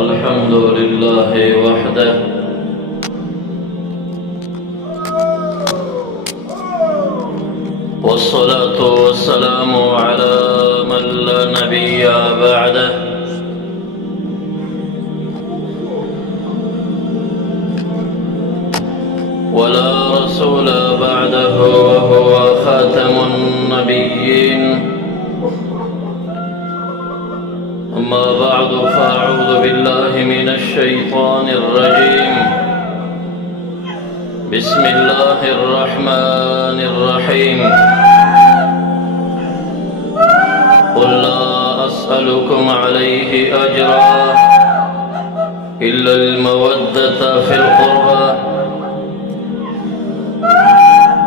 الحمد لله وحده والصلاة والسلام على من لا نبي بعده ولا رسول بعده وهو خاتم النبيين. أما بعد فأعوذ بالله من الشيطان الرجيم. بسم الله الرحمن الرحيم. قل لا أسألكم عليه أجرا إلا المودة في القربى.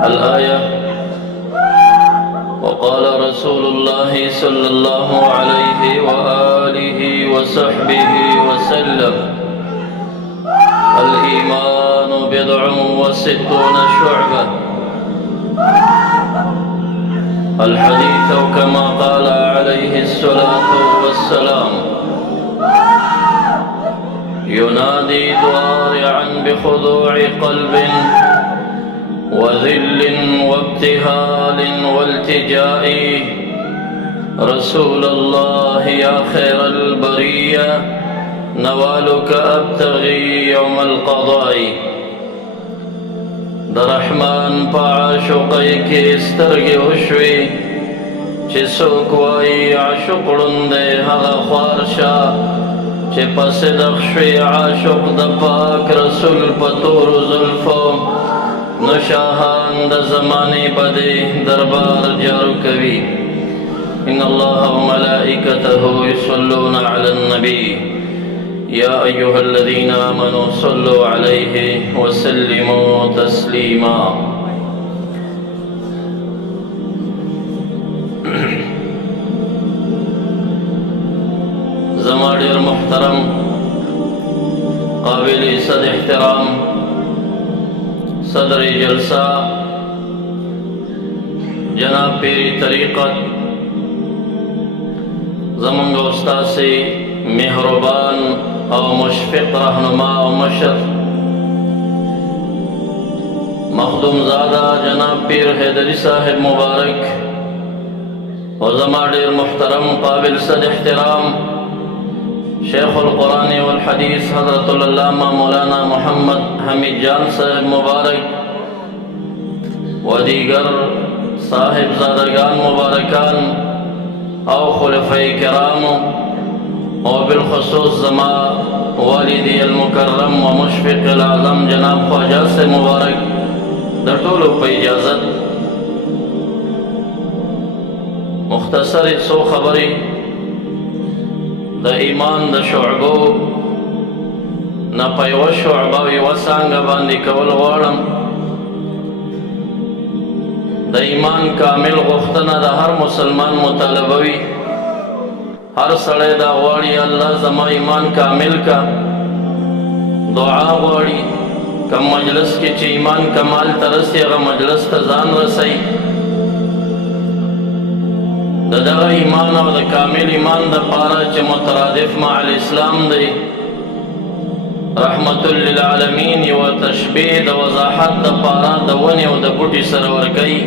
الآية. وقال رسول الله صلى الله عليه وآله وصحبه وسلم: الإيمان بضع وستون شعبة. الحديث كما قال عليه الصلاة والسلام: ينادي ضارعا بخضوع قلب وذل وابتهال والتجاء: رسول الله يا خير البرية، نوالك أبتغي يوم القضاء. در رحمن پا عاشقی کی سترگی وشوی چه سوکوائی عاشق رنده هغا خوارشا چه پس دخشوی عاشق دا پاک رسول پتور زلفو نشاهان دا زمانی بدی دربار جارو کوي. إن الله وملائكته يصلون على النبي يا أيها الذين آمنوا صلوا عليه وسلموا تسليما. زمادر محترم قابل صد احترام صدر جلسہ جناب پیری طریقت زمانگ استاد سے مہربان او مشفق رہنما و مشر مخدوم زادہ جناب پیر حیدری صاحب مبارک و زمادر محترم قابل صد احترام شیخ القرآن والحدیث حضرت العلامہ مولانا محمد حمید جان صاحب مبارک و دیگر صاحب زادگان مبارکان او خلفاء کرام و بالخصوص زما والدی المکرم و مشفق العظم جناب خواجہ سے مبارک در طولو پا اجازت مختصر سو خبری دا ایمان دا شعبو نا پیو شعباوی وسانگا باندی کول غوارم. دا ایمان کامل غختنا دا ہر مسلمان مطالبوی ہر سڑے دا غواری اللہ زما ایمان کامل کا دعا غواری کم مجلس کی چی ایمان کمال ترسی اغا مجلس تزان رسی دا دا ایمان او دا کامل ایمان دا پارا چی مترادف مع الاسلام دی رحمت للعالمین و تشبیح دا وضاحت دا پارا دا ونی و دا بوٹی سرور گئی.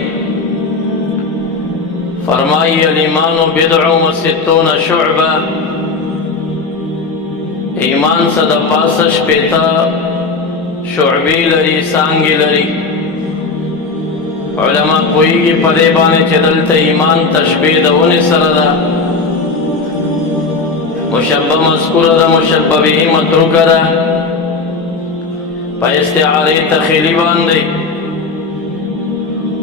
فرمائی الایمان بدع و ستون شعبہ. ایمان سا دا پاسش پیتا شعبی لری سانگی لری. علماء کوئی کی پدے بانے چدلتا ایمان تشبیح دا ونی سر دا مشبہ مذکور دا مشبہ بھی متروک دا پا استعاری تخیلی باندے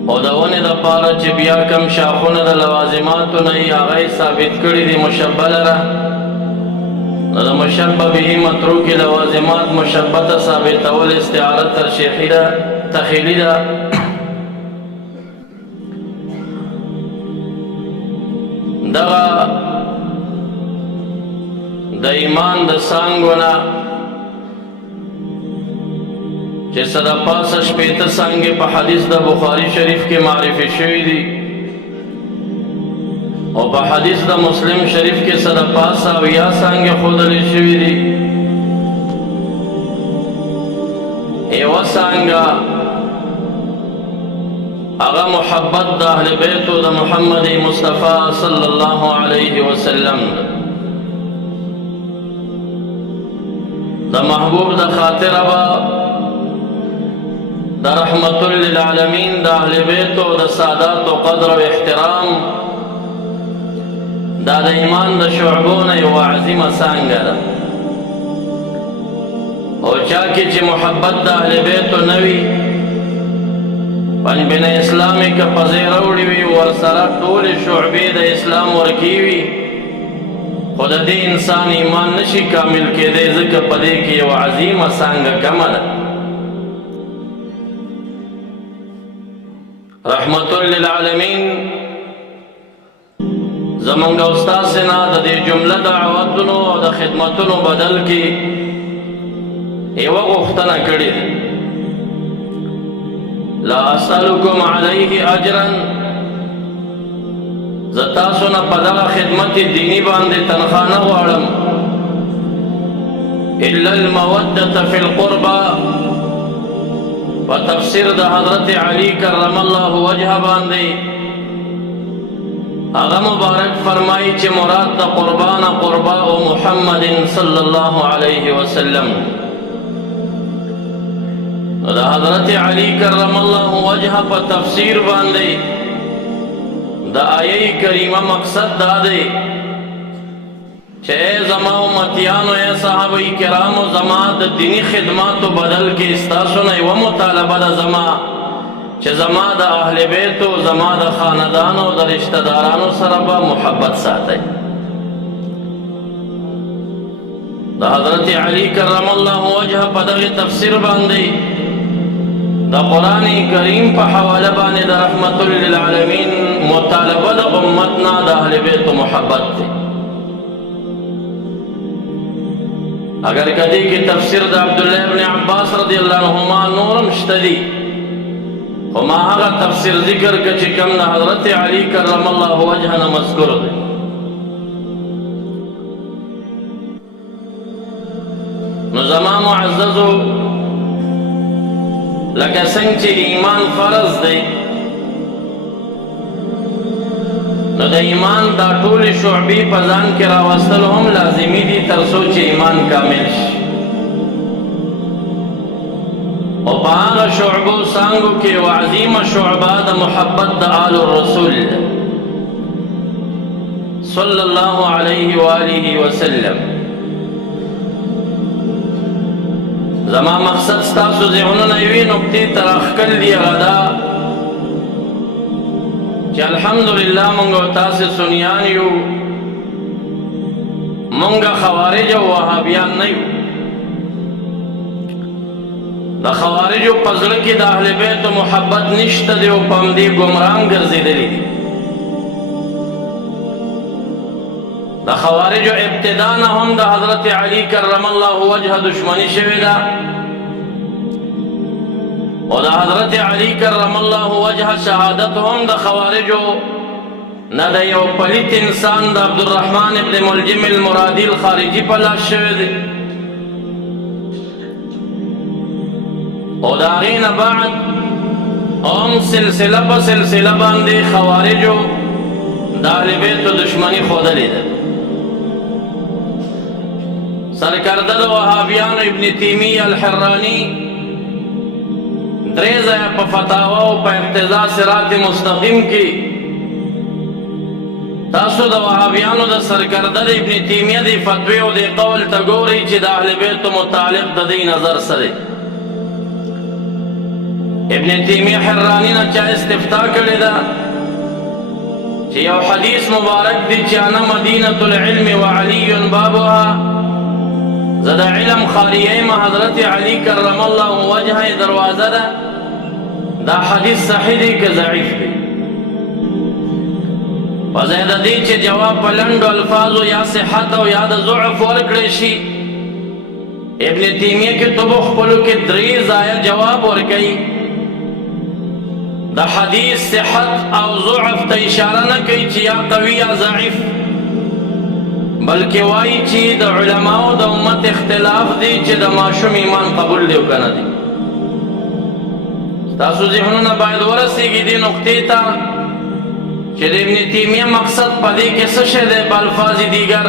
او دا ونی دا پارا چی بیا کم شاخون دا لوازماتو نئی آغای ثابت کری دی مشبہ لرا دا مشبہ بھی متروک لوازمات مشبہ تا ثابت اول استعاری ترشیحی دا تخیلی دا دغا دا ایمان دا سانگونا چه صدا پاسش پیتا سانگی پا حدیث دا بخاری شریف کی معرفی شوی دی او په حدیث د مسلم شریف کې سره پاسه او یا څنګه خودلې شوی دی ایو څنګه هغه محبت د اهل بیت د محمد مصطفی صلی الله علیه وسلم د محبوب د خاطر ابا د رحمت للعالمین د اهل بیت او د سادات او قدر او احترام دا د ایمان د شعبونه یو عظیمه څانګه ده او چا کې چې محبت د اهل بیتو نه وي بن اسلامي که پځې راوړي وي ورسره ټولې شعبې د اسلام ورکې وي خو د دې انسان ایمان نشي کامل کېدی ځکه په دې کې یو عظیمه څانګه کمه ده رحمت للعالمین زمونږ استاد نه د دې جمله دعوتونو او د خدمتونو بدل کې یوه غوښتنه کړې ده لا اسألکم علیه اجرا زه تاسو نه په دغه خدمت دیني باندې تنخواه نه غواړم الا المودة فی القربى په تفسیر د حضرت علی کرم الله وجهه باندې هغه مبارک فرمایي چې مراد د قربان قرباء محمد صلی الله علیه وسلم د حضرت علی کرم الله وجهه په تفسیر باندې د آیه کریمه مقصد دا دی چې زما امتیانو یا صحابه کرامو زما د دینی خدماتو بدل کې ستاسو نه یوه مطالبه ده زما چې زما د اهل بیتو زما د خاندانو د رشتہ دارانو سره به محبت ساتئ د حضرت علی کرم الله وجهه په دغه تفسیر باندې د قرآن کریم په حواله باندې د رحمت للعالمین مطالبه د امتنا د اهل بیتو محبت دی اگر کدی کی تفسیر د عبدالله ابن عباس رضی اللہ عنہما نورم شتدی خو ما هغه تفسیر ذکر که چې کوم د حضرت علی کرم الله وجهه نه مذکور دی نو زما معززو لکه څنګه چې ایمان فرض دی نو د ایمان دا ټولې شعبې په ځان کې راوستل هم لازمي دي تر څو چې ایمان کامل شي او په هغه شعبو څانګو کې یوه عظیمه شعبه د محبت د آل الرسول صلی الله علیه وآله وسلم زما مقصد ستاسو ذهنونه یوې نقطې ته راښکل دي هغه دا چې الحمدلله مونږ او تاسې سنیان یو مونږ خوارج او وهابیان نه یو د خوارجو په زړه کې د اهل بیتو محبت نشته دی او په همدې ګمراهان ګرځېدلي دي د خوارجو ابتدا نه هم د حضرت علی کرم الله وجهه دشمني شوې ده او د حضرت علی کرم الله وجهه شهادت هم د خوارجو نه د یو پلیت انسان د عبدالرحمن ابن ملجم المرادی الخارجي په لاس شوی دی او د هغې نه بعد هم سلسله په سلسله باندې خوارجو د اهل بیتو دشمني ښودلې ده سرکرده د وهابیانو ابن تیمیه الحرانی درې ځایه په فتاوا او په اقتضاء صراط مستقیم کې تاسو د وهابیانو د سرکرده د ابن تیمیه د فتوی او د قول ته ګورئ چې د اهل بیتو متعلق د دې نظر سره ابن تیمیه حرانی نه چا استفتا کړې ده چې یو حدیث مبارک دی چې انا مدینة العلم وعلی بابها زه د علم خالیه یم حضرت علی کرم الله وجهه دروازه ده دا حدیث صحیح دی که ضعیف دی په ځای د دې چې جواب په لنډو الفاظو یا صحت او یا د ضعف ورکړی شي ابن تیمیه کې تو خپلو کې درې ځایه جواب ورکوي دا حدیث صحت او ضعف تا اشاره نه کوي چې یا قوي یا ضعیف، بلکې وایي چې د علماو د امت اختلاف دی چې د ماشوم ایمان قبول دی او که نه دی. تاسو ذهنونه باید ورسیږي دې نقطې ته چې د ابن تیمیه مقصد په دې کې څه شی دی په الفاظ دیگر،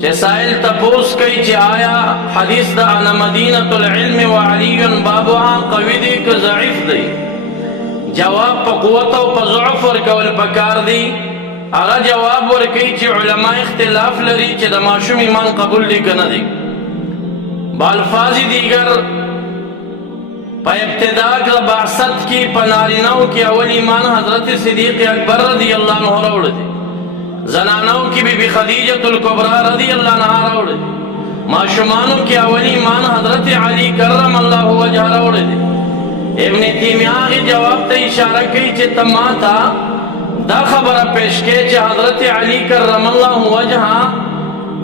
چې سائل تپوس کوي چې آیا حدیث د انا مدینة العلم وعلی بابها قوي دی که ضعیف دی؟ جواب په قوت او په ضعف ورکول پکار دی. هغه جواب ورکوي چې علما اختلاف لري چې د ماشوم ایمان قبول دی که نه دی. بالفاظ دیگر په ابتدا د بعثت کې په نارینهو کې اول ایمان حضرت صدیق اکبر رضی الله عنه راوړی دی، زنانو کې بی خدیجة الکبرى رضی الله عنها راوړی دی، ماشومانو کې اول ایمان حضرت علی کرم الله وجهه راوړی دی. ابن تیمیه هغې جواب ته اشاره کوي چې ته ما ته دا خبره پیش کړې چې حضرت علی کرم الله وجهه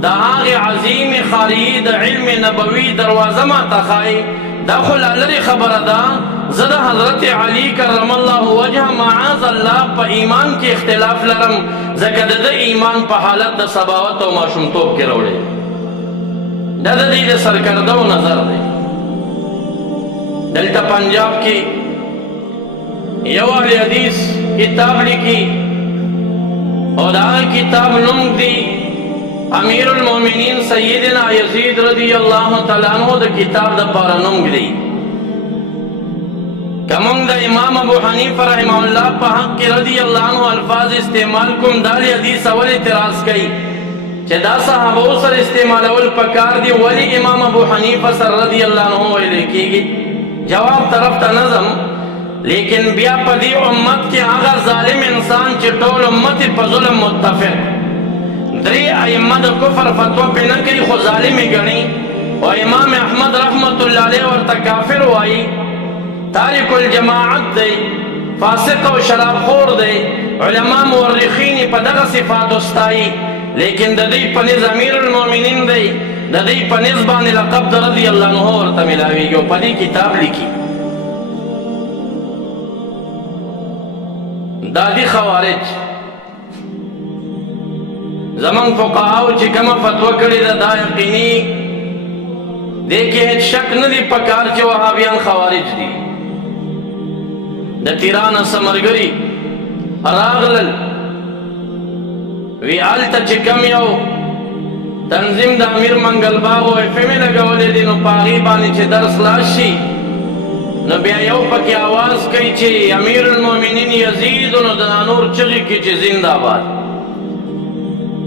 د هغې عظیم خاریي د علم نبوي دروازه ما ته ښایي، دا خو لا لرې خبره ده. زه د حضرت علی کرم الله وجهه معاذ الله په ایمان کې اختلاف لرم، ځکه د ده ایمان په حالت د صباوت او ماشومتوب کې راوړی. دا د دې د سرکردو نظر دی. دلته پنجاب کې یو اهل حدیث کتاب لیکي او دا کتاب نوم دی امیر المؤمنین سیدنا یزید رضی اللہ تعالی عنہ. د کتاب د پاره نوم دی کوم د امام ابو حنیفه رحمه الله په حق رضی الله عنه الفاظ استعمال کوم دا حدیث اول اعتراض کوي چې دا صحابه سره استعمالول پکار دی، ولی امام ابو حنیفه سره رضی الله عنه ویل کیږي؟ جواب طرف ته نظم، لیکن بیا په دې امت کې هغه ظالم انسان چې ټول امت په ظلم متفق، درې ائمه د کفر فتوا پې نه کوي خو ظالم یې ګڼي، او امام احمد رحمت الله علیه ورته کافر وایي، تارک الجماعت دی، فاسق او شرابخور دی. علما مورخین په دغه صفاتو ستایي، لیکن د دوی په نظ امیر المؤمنین دی، د دوی په نظ باندې لقب د رضی الله عنه ورته ملاویږي او په دې کتاب لیکي. دا دي خوارج. زمون فقهاو چې کومه فتوا کړې ده دا یقیني دې کې هیڅ شک نه دی پکار چې وهابیان خوارج دي. د تیران سمرګری راغلل وی آلته چې کوم یو تنظیم د امیر منګل باغ او اف ام لګولې دي، نو په هغې باندې چې درس لاس شي نو بیا یو پکې آواز کوي چې امیر المؤمنین یزید، نو د نور چغې کې چې زنده باد.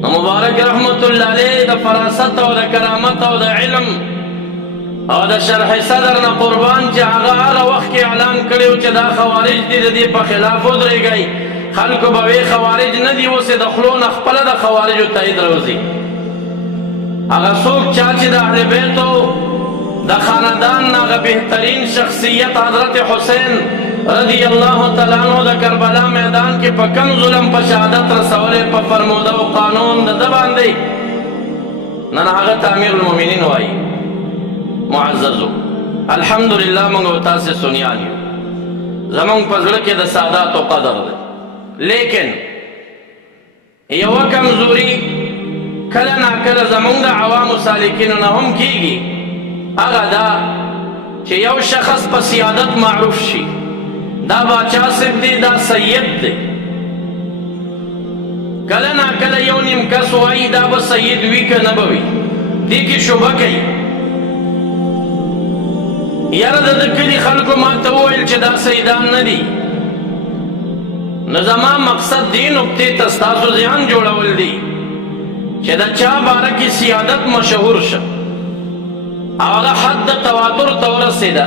نو مبارک رحمت الله علیه د فراست او د کرامت او د علم او د شرح صدر نه قربان چې هغه هغه وخت کې اعلان کړی و چې دا خوارج دي، د دې په خلاف ودرېږئ. خلکو به وی خوارج نه دي، اوس یې د خولو نه خپله د خوارجو تایید راوځي. هغه څوک چا چې د اهل بیتو د خاندان نه هغه بهترین شخصیت حضرت حسین رضی الله تعالی عنہ د کربلا میدان کې په کم ظلم په شهادت رسولې په فرموده او قانون د ده باندې نن هغه ته امیر المؤمنین وایي. معززو الحمدلله موږ او تاسې سنیان یو، زموږ په زړه کې د ساداتو قدر دی، لیکن یوه کمزوري کله ناکله زموږ د عوامو سالکینو نه هم کیږي، هغه دا چې یو شخص په سیادت معروف شي، دا باچا صاحب دی، دا سید دی. کله ناکله یو نیم کس وایي دا به سید وي که نه به وي، دې کې شبه کوي. یاره د ده کلي خلکو ما ته وویل چې دا سیدان نه دي. نو زما مقصد دې نقطې ته ستاسو ذهن جوړول دي چې د چا باره کې سیادت مشهور شه او هغه حد د تواتر ته ورسېده،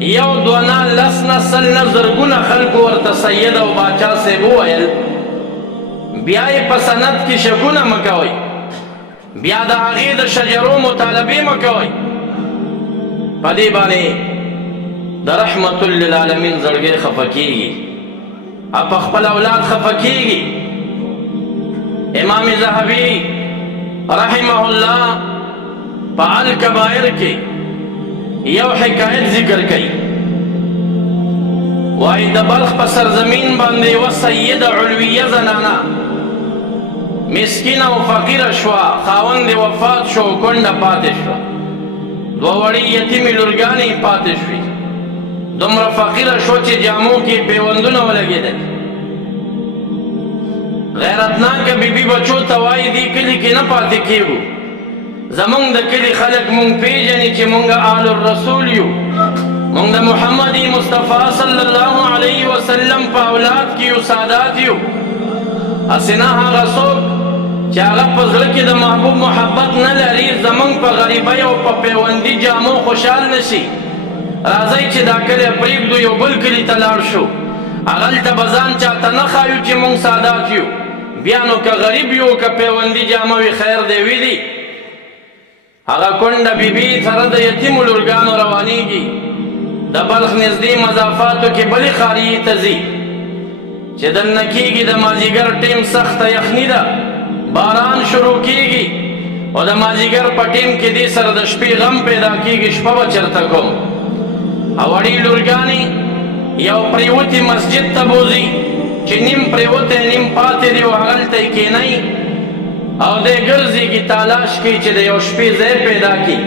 یو دوه نه لس نه سل نه زرګونه خلکو ورته سید او باچا صاحب وویل، بیا یې په سند کې شکونه مه کوئ، بیا د هغې د شجرو مطالبې مه کوئ. په دې باندې د رحمت للعالمین زړګی خفه کېږي او په خپل اولاد خفه کېږي. امام ذهبي رحمه الله په الکبائر کې یو حکایت ذکر کوي وای د بلخ په سرزمین باندې یوه سیده علویه زنانه مسکینه او فقیره شوه، خاوند وفات شو، کونډه پاتې شوه، دوه وړې یتیمې لورګانې پاتې شوې، دومره فقیره شو چې جامو کې پیوندونه ولګېدل. غیرتناکه بیبي بچو ته وایي دې کلي کې نه پاتې کېږو، زمونږ د کلي خلک مونږ پیژني چې مونږ آل الرسول یو، مونږ د محمد مصطفی صلی الله علیه وسلم په اولاد کې یو، سادات یو. هسې نه هغه څوک چې هغه په زړه کې د محبوب محبت نه لري زمونږ په غریبۍ او په پیوندي جامو خوشحال نشي. راځئ چې دا کلی پرېږدو، یو بل کلي ته لاړ شو، هغلته به ځان چاته نه ښایو چې مونږ سادات یو. بیا نو که غریب یو که پیوندي جامه وي خیر دی ویلي. هغه کونډه بیبي سره د یتیمو لورګانو روانېږي، د بلخ نږدې مضافاتو کې بلې ښاریې ته ځي چې دننه کېږي د مازدیګر ټیم سخته یخني ده، باران شروع کېږي او د مازدیګر په ټیم کې دې سره د شپې غم پیدا کېږي، شپه به چېرته کوم. او وړې لورګانې یو پریوتي مسجد ته بوځي چې نیم پریوتی نیم پاتې دی او هغلته یې کښېنئ او دی ګرځېږي تالاش کوي چې د یو شپې ځای پیدا کړي.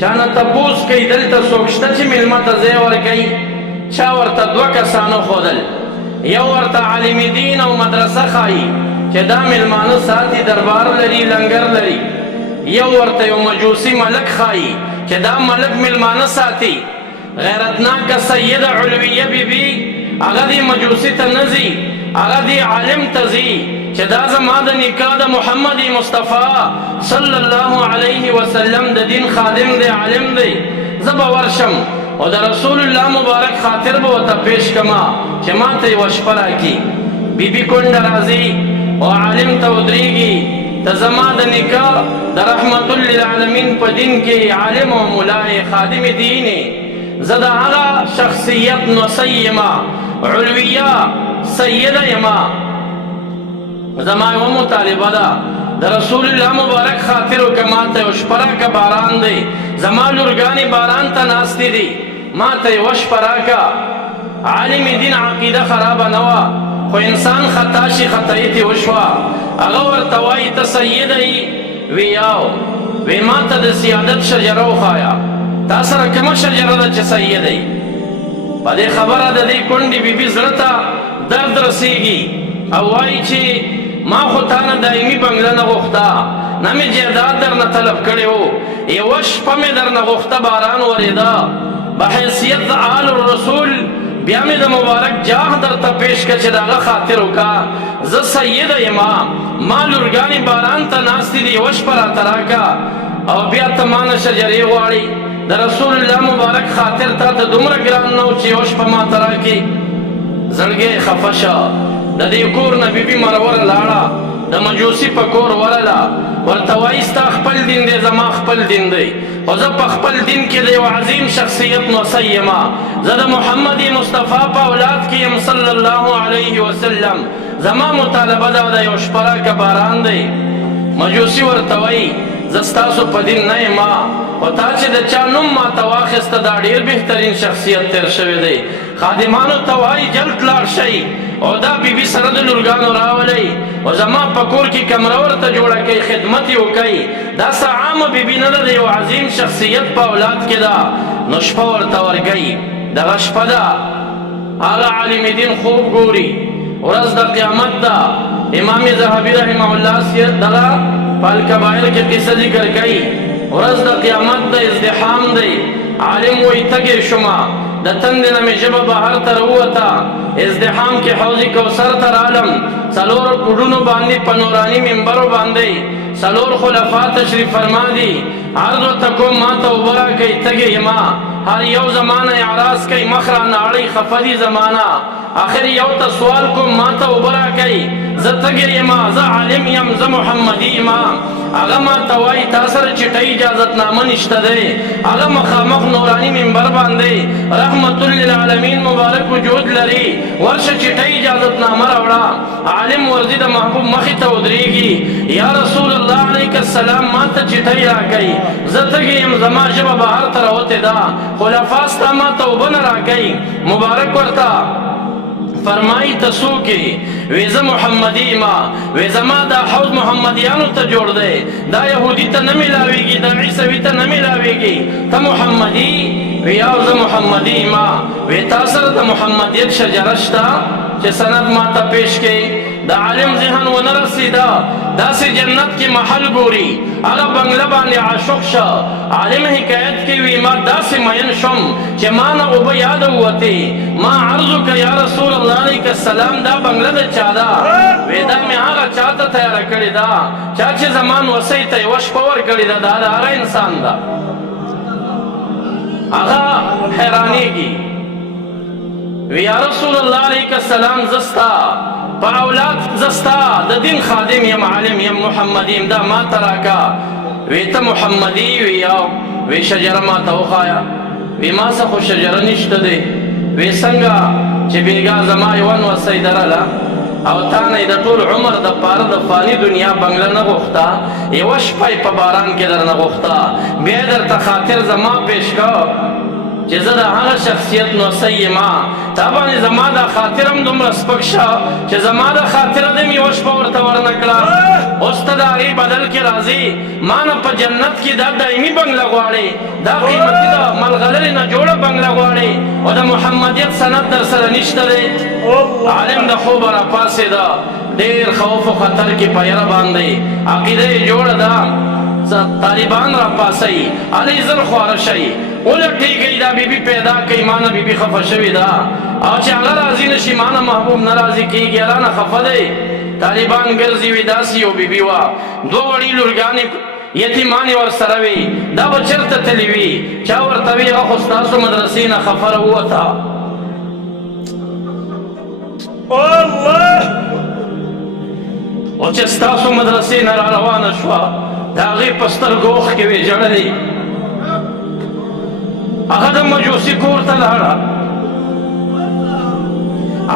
چا نه تپوس کوي دلته څوک شته چې مېلمه ته ځای ورکوي؟ چا ورته دوه کسانو ښودل، یو ورته عالم دین او مدرسه ښایي چې دا مېلمانه ساتي، دربار لري، لنګر لري. یو ورته یو مجوسي ملک ښایي چې دا ملک مېلمانه ساتي. غیرتناکه سیده علویه بیبي هغه دې مجوسي ته نه ځي، هغه دې عالم ته ځي چې دا زما د نکاح د محمد مصطفی صلی الله علیه وسلم د دین خادم دی، عالم دی. زه به ورشم او د رسول الله مبارک خاطر به ورته پیش کما چې ما ته یوه شپه راکړي. بیبي کونډه راځي او عالم ته ودرېږي، ته زما د نکاح د رحمت للعالمین په دین کې عالم او ملای خادم دین یې. زه د هغه شخصیت نسیمه علویه سیده یما، زما یوه مطالبه ده د رسول الله مبارک خاطر وکړه، ما ته یو شپه راکړه، باران دی، زما لورګانې باران ته ناستې دي، ما ته یوه شپه راکړه. عالم دین عقیده خرابه نه وه، خو انسان خطا شي، خطایي ترې وشوه. هغه ورته وایي ته سیده یې؟ وی یاو. وی ما ته د سیادت شجره وښایه، تا سره کومه شجره ده چې سیده یې؟ په دې خبره د دې کونډې بیبي زړه ته درد رسېږي او وایي چې ما خو تا نه دایمي بنګله نه غوښته، نه مې جایداد درنه طلب کړی و، یوه شپه مې درنه غوښته، باران ورېده، په حیثیت د آل الرسول بیا مې د مبارک جاه درته پیش کړه چې د هغه خاطر وکړه. زه سیده یما، ما لورګانې باران ته ناستې دي، یوه شپه راته راکړه او بیا ته ما نه شجرې غواړې. د رسول الله مبارک خاطر تا ته دومره ګران نه و چې یوه شپه ما ته راکړې؟ زړګی خفه شه. د دې کور نه بیبي مروره لاړه، د مجوسي په کور ورله، ورته وایي ستا خپل دین دی، زما خپل دین دی، خو زه په خپل دین کې د یو عظیم شخصیت نسیمه، زه د محمد مصطفی په اولاد کې یم صلی الله علیه وسلم. زما مطالبه ده د یو شپه راکړه، باران دی. مجوسي ورته وایي زه ستاسو په دین نه یم، خو تا چې د چا نوم ماته واخیسته دا ډېر بهترین شخصیت تېر شوی دی. خادمانو ته وایي جلد لاړ شئ او دا بیبي سره د لورګانو راولئ او زما په کور کې کمره ورته جوړه کړئ، خدمت یې وکئ. دا څه عامه بیبي نه ده، د یو عظیم شخصیت په اولاد کې ده. نو شپه ورته ورکئ، دغه شپه ده. هغه عالم دین خوب ګوري، ورځ د قیامت ده. امام ذهبي رحمه الله دغه په الکبائر کې قصه ذکر کوي. ورځ د قیامت ده، ازدحام دی. عالم وایي تږی شومه، د تندې نه مې ژبه بهر ته راووته، ازدحام کې حوض کوثر ته رالم، څلور کوډونو باندې په نوراني منبرو باندې څلور خلفا تشریف فرما دي. عرض ورته کوم ما ته اوبه راکئ، تږی یمه، هر یو زمانه اعراض کوي، مخ رانه اړوي، خفه دي زمانه. آخر یو تا سوال کوم ما ته اوبه راکئ زه تږی یم زه عالم یم زه محمدي یم هغه ما ته وایي تا سره چټۍ اجازتنامه نشته دی هغه مخامخ نوراني منبر باندې رحمت للعالمین مبارک وجود لري ورشه چټۍ اجازتنامه راوړه عالم ورځي د محبوب مخې ته ودرېږي یا رسول الله علیک السلام ما ته چټۍ راکئ زه تږی یم زما ژبه بهر ته راوتې ده خلفا ستا ما ته اوبه نه راکئ مبارک ورته فرمائی تسو کی ویزا محمدی ما ویزا ما دا حوض محمدیانو تا جوڑ دے دا یہودی تا نمیلاوی گی دا عیسوی تا نمیلاوی گی تا محمدی ویاوزا محمدی ما وی تاثر دا محمدیت شجرشتا چه سند ما تا پیش کی دا عالم ذہن و نرسیدا دا سی جنت کی محل گوری اگا بنگلہ بانی عاشق شا عالم حکایت کی وی ما دا سی مین شم چه مانا اوبا یاد ہوتی ما عرضو کا یا رسول اللہ علیہ السلام دا بنگلہ دا چادا ویدا میں آگا چاہتا تیارا کری دا چاچے زمان وسی تا وش پور کری دا دا دا آگا انسان دا آگا حیرانی کی وی یا رسول اللہ علیہ السلام زستا پا اولاد زستا دا دین خادم یم عالم یم محمدیم دا ما تراکا وی تا محمدی وی شجر ما توخایا وی ما سخو شجر نشت دے وی سنگا چی بیگا زما یوان و سیدرالا او تانی دا طول عمر دا پار دا فانی دنیا بنگل نگوختا یوش پای پا باران کے در نگوختا بیدر تا خاطر زما پیش کا چه زده هغه شخصیت نو سیما تابانی زما دا خاطرم دم رسپک شا چه زما دا خاطر دم یوش پورتا ورنکلا استداری بدل کی رازی مانا پا جنت کی دا دائمی بنگلا گواری دا قیمتی دا ملغلری نجوڑ بنگلا گواری و دا محمدیت سند در سر نشت دے عالم دا خوب را پاسی دا دیر خوف و خطر کی پیر باندے عقیدہ جوڑ دا طالبان را پاسی علی زر خوارشی اولٹی گئی دا بی بی پیدا کئی مانا بی بی خفا شوی دا او چه اگر رازی نشی مانا محبوب نرازی کی گیا لانا خفا دے طالبان گرزی وی داسی و بی بی وا دو وڑی لرگانی یتیمانی ور سروی دا بچرت تلیوی چاور طوی اخستاسو مدرسین خفر ہوا تھا اللہ و چستاسو مدرسین را روان شوا دا غی پستر گوخ کے وی جڑلی اگر دا مجوسی کور تا لارا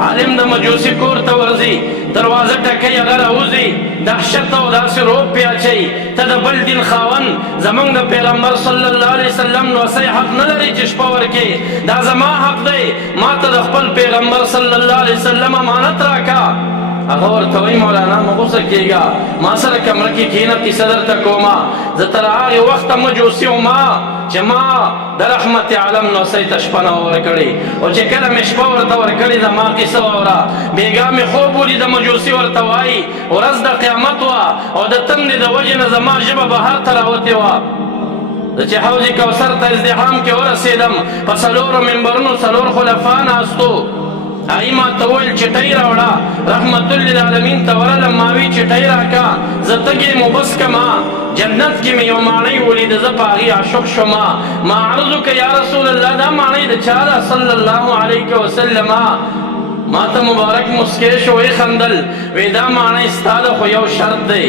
عالم دا مجوسی کور تا ورزی دروازه ٹکی اگر اوزی دحشت و دا سی روب پیا چی تا دا بلدین خاون زمان دا پیغمبر صلی اللہ علیہ وسلم نو اسی حق نلری چش پاور کے دا زمان حق دے ما تا دا خپل پیغمبر صلی اللہ علیہ وسلم امانت راکا اغور توی مولانا مغصہ کی گا ما سر کمرکی کینتی صدر تکوما زتر آغی وقت مجوسیو ما چه ما در رحمت عالم نو سی تشپنا ورکڑی و چه کلم اشپا ورطا ورکڑی دا ما قصہ ورا بیگا می خوبولی دا مجوسی ورطوائی و رز دا قیامت وا و دا تند دا وجن زما جب بہر تراوتی وا دا چه حوزی کوسر تا ازدحام کے ورسیدم پا سلور منبرنو سلور خلفان آستو ایما تول چٹائی راوڑا رحمت للعالمین تورا لماوی چٹائی راکا زتگی مبس کما جنت کی میں یومانی ولید زپاغی عشق شما ما عرضو کہ یا رسول اللہ دا معنی دا چالا صلی اللہ علیہ وسلم ما تا مبارک مسکیش وی خندل وی دا معنی استاد خو یو شرط دے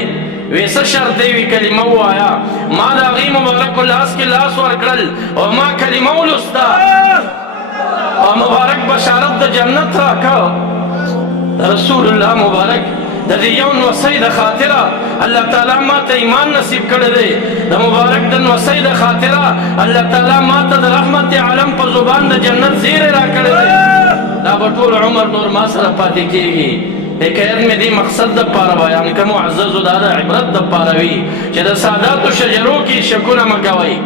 ویسا شرط دے وی کلمہ آیا ما دا غی مبارک لاس کی لاس ورکرل و ما کلمہ لستا اور مبارک بشارت دا جنت راکا رسول اللہ مبارک دا دیون وسی دا خاطرہ اللہ تعالیٰ ما تا ایمان نصیب کردے دا مبارک دن وسی دا خاطرہ اللہ تعالیٰ ما تا دا رحمت عالم پر زبان دا جنت زیر را کردے دا بطول عمر نور ما سر پاتی کی گی ایک عید میں دی مقصد دا پارا بیان کا معزز دا دا عبرت دا پاروی چہ دا سادات و شجروں کی شکونہ مکاوئی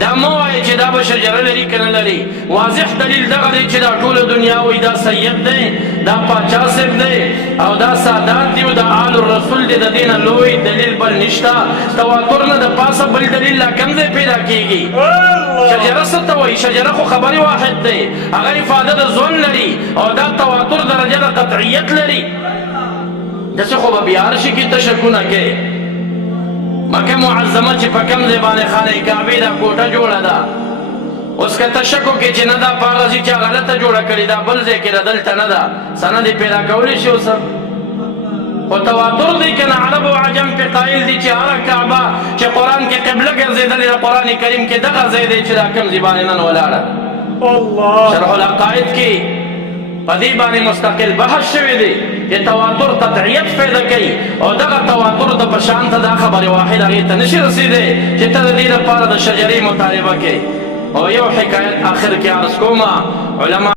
دا موای چې دا بشجره لري کنه لري واضح دلیل دغه دی چې دا ټول دنیا وې دا سید دی دا پاچا صاحب دی او دا سادات دی او دا آل الرسول دی د دین لوی دلیل بل نشتا تواتر نه د پاسه بل دلیل لا کم دی پیدا کیږي شجره څه ته وایي شجره خو خبري واحد دی هغه افاده د ځون لري او دا تواتر درجه د قطعیت لري دسه خو به بیا رشي کې تشکونه کې مکہ معظمہ چی پکم زبان خانہ کعبی دا کوٹا جوڑا دا اوس که ته شک وکړې چې نه دا په هغه ځای چې غلطه جوړه کړې دا بل ځای کې ده دلته نه ده سند یې پیدا کولی شي اوس خو تواتر دی که نه عرب او عجم پې قایل دي چې هره کعبه چې قرآن کې قبله ګرځېدلې ده قرآن کریم کې دغه ځای دی چې دا کوم ځای باندې نن ولاړه شرح العقاید کې په دې باندې مستقل بحث شوی دی چې تواتر قطعیت پیدا کوي او دغه تواتر د په شان ته دا خبرې واحد هغې ته نشي رسېدی چې ته د دې لپاره د شجرې مطالبه کوې او یو حکایت آخر کې عرض کومه علما